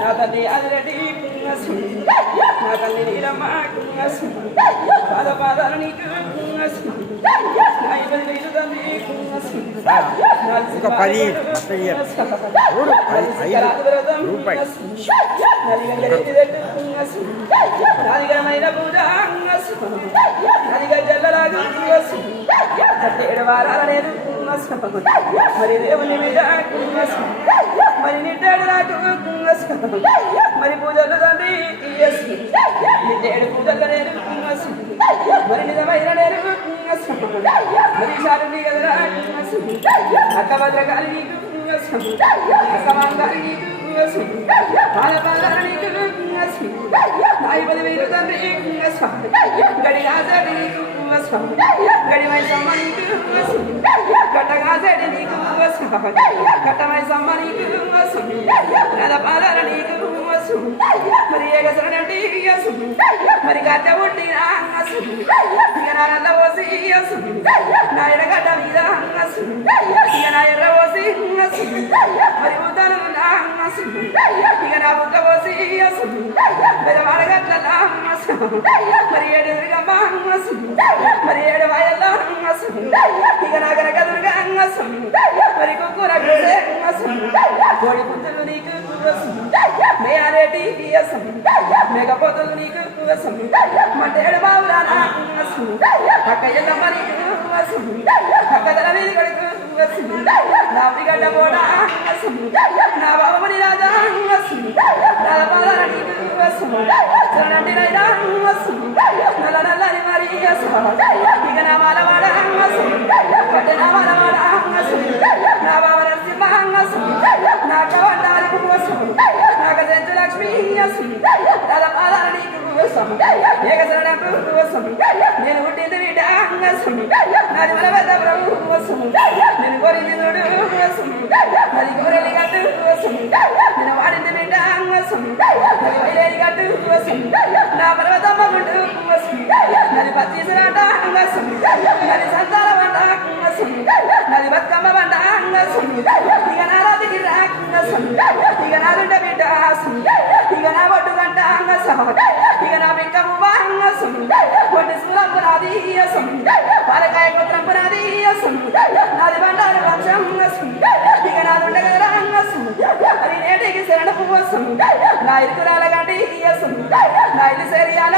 నా తల్లి అదిరెడ్డి నా తల్లి నీలమ్మ పాదాలు నీకు ఒక 10 రూపాయి మరి దేవుని మీద మరి నిండాడు నాకు మరి పూజలు తండ్రి నిండాడు పూజలు నేను మరి నిజమైన నేను మరి శారుని కదరా అక్క భద్రకాలి నీకు అక్క మంగాలి నీకు పాలపాల నీకు నాయపది వేలు తండ్రి గడిగాసడి నీకు గడివై సమ్మ నీకు గట్టగాసడి నీకు గట్టమై సమ్మ నీకు నెలపాల నీకు మరి ఏగసరండి మరి గడ్డ ఉండి ఇక నా నల్ల పోసి నా ఎడగడ్డ మీద ఇక నా ఎర్ర పోసి మరి ఉద్దను ఇక నా బుక్క పోసి పెదవాడగట్ల మరి ఏడుగా మరి ఏడు వాయల్లో ఇక నా గరగదురుగా మరి కుక్కుర కోడి పుత్తులు నీకు మేయారేటి మేకపోతులు నీకు మంటేడు బావులా అక్క ఎల్లమ్మ నీకు అక్క తల మీద కడుకు నా గడ్డ పోడా నా బాబుని రాజా నా బాల నీకు చూడండి నైనా నల్ల నల్లని మరి ఇక నా మాలవాడ పట్టే నా మాలవాడ నా బాబు నరసింహ నా కవండాలి నాకు సెంచు లక్ష్మి తల పాదాల నీకు ఏకశరణకు నేను పుట్టింది బిడ్డ నాది మన పెద్ద ప్రభు నేను కోరింది నోడు అది కోరేలి గట్టు నేను వాడింది బిడ్డ అది వైలేలి గట్టు నా పర్వతమ్మ గుండు నది పచ్చీసరాట నది సంతాన బండ నది బతుకమ్మ బండ ఇక నా రాతికి ఇక నా దుడ్డ బిడ్డ ఇక నా బొట్టు గంట ఇక నా బిక్కము కొట్టి సులంపు నాది పాలకాయ పత్రంపు నాది నాది బండారు వంశం ఇక నా దుండ గదరా అది నేటికి శరణపు నా ఇరుకురాల గంటి నా ఇల్లు సేరియాల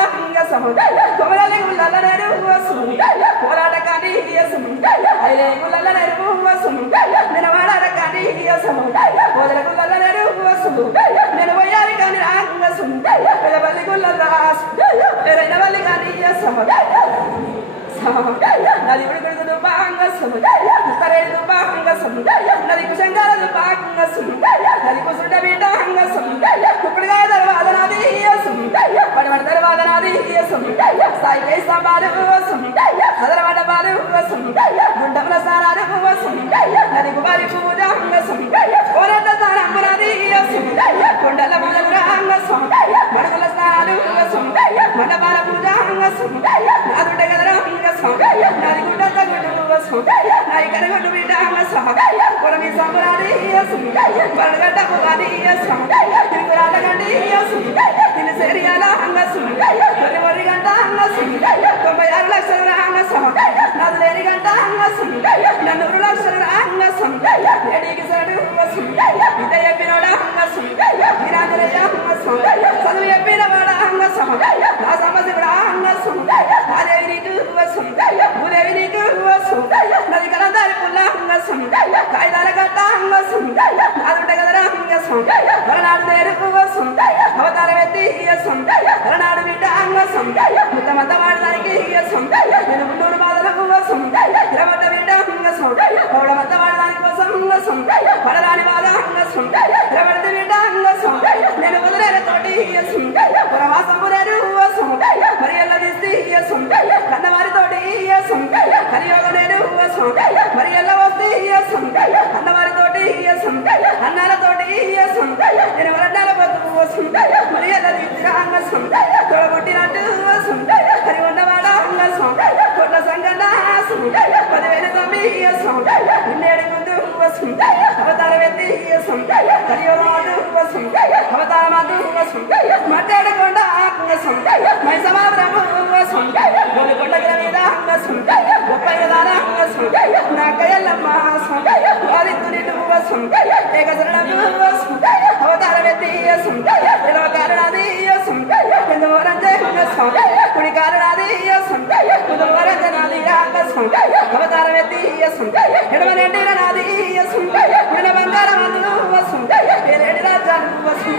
కొమరాలి గుళ్ళ నేరు పోరాట కాని అయిలే గుళ్ళ నేరు నేను వాడాల కాని పోదల గుళ్ళ నేరు నేను పోయాలి కానీ రాబల్లి గుళ్ళ ఎరైన వల్లి కానీ నది విడుకుడు బాంగ ముక్కరేడు బాంగ నది కుశంగాల బాంగ నది కుసుండ బిడ్డ ఇప్పుడుగా తర్వాత నాది పడమట తర్వాత నాది సాయి స్తంభాలు సదరమట బాలు గుండముల స్నానాలు నది కుమారి పూజ కోరట స్నానం నాది కొండల బాలగురా మడుగుల స్నానాలు మండపాల పూజ నాదుండ గదరా నాది గుడ్డ గుడ్డు నాయి కరగొడ్డు బిడ్డ కొరమి సంబరాది బరగడ్డ పుగాది తిరుగురాళ్ళ గండి నిన్ను సేరియాల మరి వరి గంట 96 లక్షల నాది లేని గంట నన్ను 100 లక్షల ఏడికి సడు ఇద చెప్పినోడా విరాజరయ్య చదువు చెప్పిన వాడ నా సమస్య కూడా అదేవి నీకు భూదేవి నీకు నది కలందారి పుల్ల కాయిదాల గట్ట నాదుంట కదరా మరనాడు నేరు అవతారం ఎత్తి మరనాడు బిడ్డ ముద్దమంత వాడదానికి నేను ముందు బాధల ఇరవడ్డ బిడ్డ పౌడమంత వాడదాని కోసం పడరాని బాధ ఇరవడ్డ బిడ్డ నేను వదిలేన తోటి పురవాసం పురేరు మరి ఎల్ల తీసి కన్నవారితోటి కలియోగ నేను మరి ఎల్ల వస్తే అన్నవారితోటి అన్నాలతోటి నేను వరన్నాల బతుకు మరి ఎల్ల తీసి తొడగొట్టినట్టు మరి ఉన్నవాడ కొట్ల సంగన్న 10,000 తమ్మి వసం నేడు ముందు వసం అవతార వ్యక్తి వసం కలియోడు వసం అవతార మాధు వసం మాట్లాడకుండా వసం మై సమావరము వసం గొల్లకొండ మీద వసం గొప్ప దాన వసం నా కయల్లమ్మ వసం వాదితుని వసం ఏకశరణము వసం అవతార వ్యక్తి వసం ఎలవ కారణాది వసం ఎందువరంజే వసం కుడి కారణాది వసం కుదవరంజనాది వసం అవతార వ్యక్తి వసం ఎడమనేంటి నాది వసం కుడిన బంగారమందు వసం ఏరేడి రాజాను వసం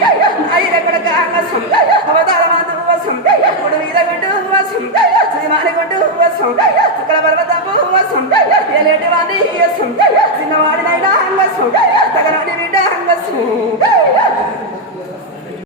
ఐరెక్కడ కాంగసం అవతార మందు వసం కుడు మీద గుండు వసం శ్రీమాని గుండు వసం శుక్ల పర్వతము వసం ఏలేటి వాణి వసం చిన్నవాడినైనా వసం తగనాడి బిడ్డ వసం